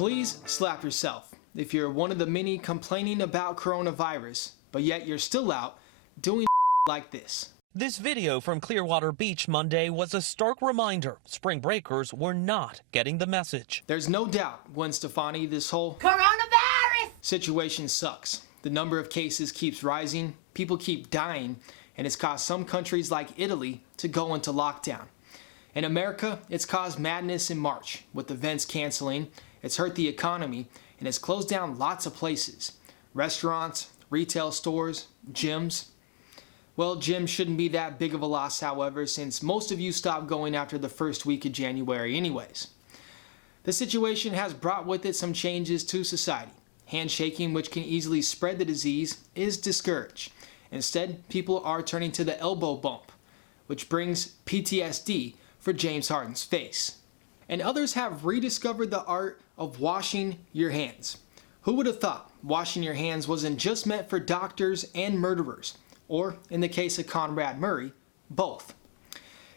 Please slap yourself if you're one of the many complaining about coronavirus, but yet you're still out doing like this. This video from Clearwater Beach Monday was a stark reminder spring breakers were not getting the message. There's no doubt, Gwen Stefani, this whole coronavirus situation sucks. The number of cases keeps rising, people keep dying, and it's caused some countries like Italy to go into lockdown. In America, it's caused madness in March, with events canceling, it's hurt the economy, and it's closed down lots of places. Restaurants, retail stores, gyms. Well, gyms shouldn't be that big of a loss, however, since most of you stopped going after the first week of January anyways. The situation has brought with it some changes to society. Handshaking, which can easily spread the disease, is discouraged. Instead, people are turning to the elbow bump, which brings PTSD for James Harden's face. And others have rediscovered the art of washing your hands. Who would have thought washing your hands wasn't just meant for doctors and murderers, or in the case of Conrad Murray, both.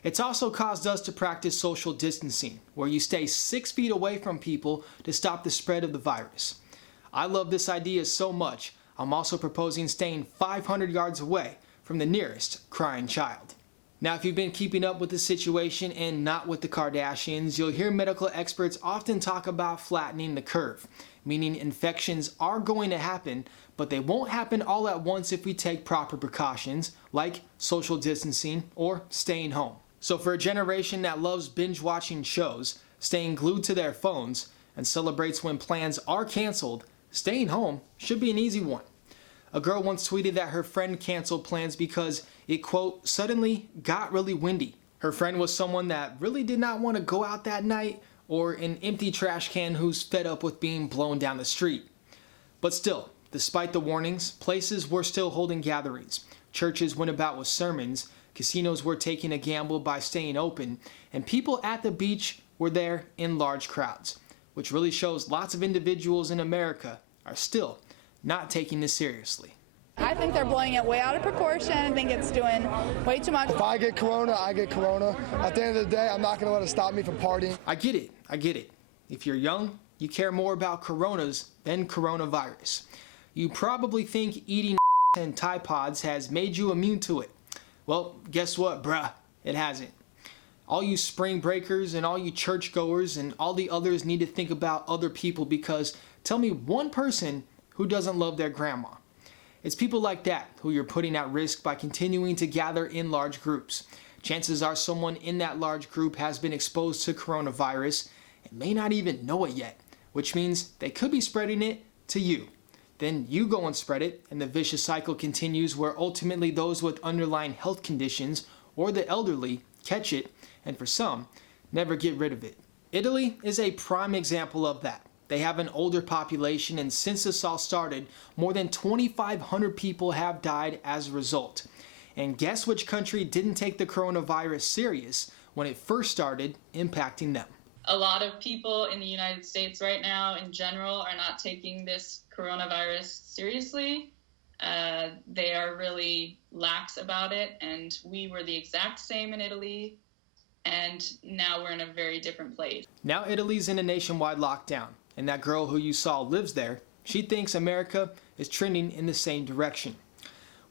It's also caused us to practice social distancing, where you stay 6 feet away from people to stop the spread of the virus. I love this idea so much, I'm also proposing staying 500 yards away from the nearest crying child. Now, if you've been keeping up with the situation and not with the Kardashians, you'll hear medical experts often talk about flattening the curve, meaning infections are going to happen, but they won't happen all at once if we take proper precautions, like social distancing or staying home. So for a generation that loves binge-watching shows, staying glued to their phones, and celebrates when plans are canceled, staying home should be an easy one. A girl once tweeted that her friend canceled plans because it, quote, suddenly got really windy. Her friend was someone that really did not want to go out that night, or an empty trash can who's fed up with being blown down the street. But still, despite the warnings, places were still holding gatherings. Churches went about with sermons, casinos were taking a gamble by staying open, and people at the beach were there in large crowds, which really shows lots of individuals in America are still not taking this seriously. I think they're blowing it way out of proportion. I think it's doing way too much. If I get corona, I get corona. At the end of the day, I'm not going to let it stop me from partying. I get it. If you're young, you care more about coronas than coronavirus. You probably think eating and Tide Pods has made you immune to it. Well, guess what, bruh? It hasn't. All you spring breakers and all you churchgoers and all the others need to think about other people, because tell me one person who doesn't love their grandma. It's people like that who you're putting at risk by continuing to gather in large groups. Chances are someone in that large group has been exposed to coronavirus and may not even know it yet, which means they could be spreading it to you. Then you go and spread it, and the vicious cycle continues, where ultimately those with underlying health conditions or the elderly catch it, and for some, never get rid of it. Italy is a prime example of that. They have an older population, and since this all started, more than 2,500 people have died as a result. And guess which country didn't take the coronavirus serious when it first started impacting them? A lot of people in the United States right now in general are not taking this coronavirus seriously. They are really lax about it, and we were the exact same in Italy, and now we're in a very different place. Now Italy's in a nationwide lockdown, and that girl who you saw lives there. She thinks America is trending in the same direction.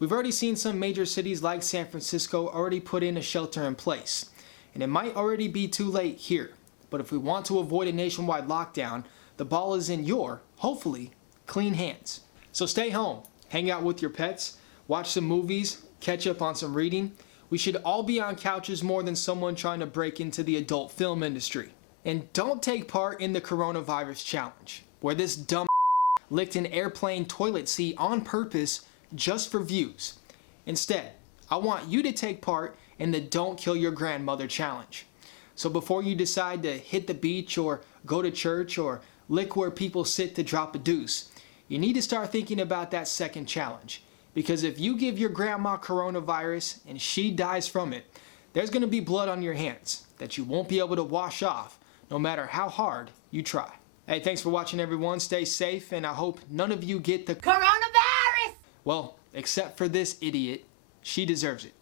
We've already seen some major cities like San Francisco already put in a shelter in place, and it might already be too late here. But if we want to avoid a nationwide lockdown, the ball is in your, hopefully, clean hands. So stay home, hang out with your pets, watch some movies, catch up on some reading. We should all be on couches more than someone trying to break into the adult film industry. And don't take part in the coronavirus challenge, where this dumb licked an airplane toilet seat on purpose just for views. Instead, I want you to take part in the Don't Kill Your Grandmother challenge. So before you decide to hit the beach or go to church or lick where people sit to drop a deuce, you need to start thinking about that second challenge. Because if you give your grandma coronavirus and she dies from it, there's going to be blood on your hands that you won't be able to wash off, no matter how hard you try. Hey, thanks for watching, everyone. Stay safe, and I hope none of you get the coronavirus. Well, except for this idiot. She deserves it.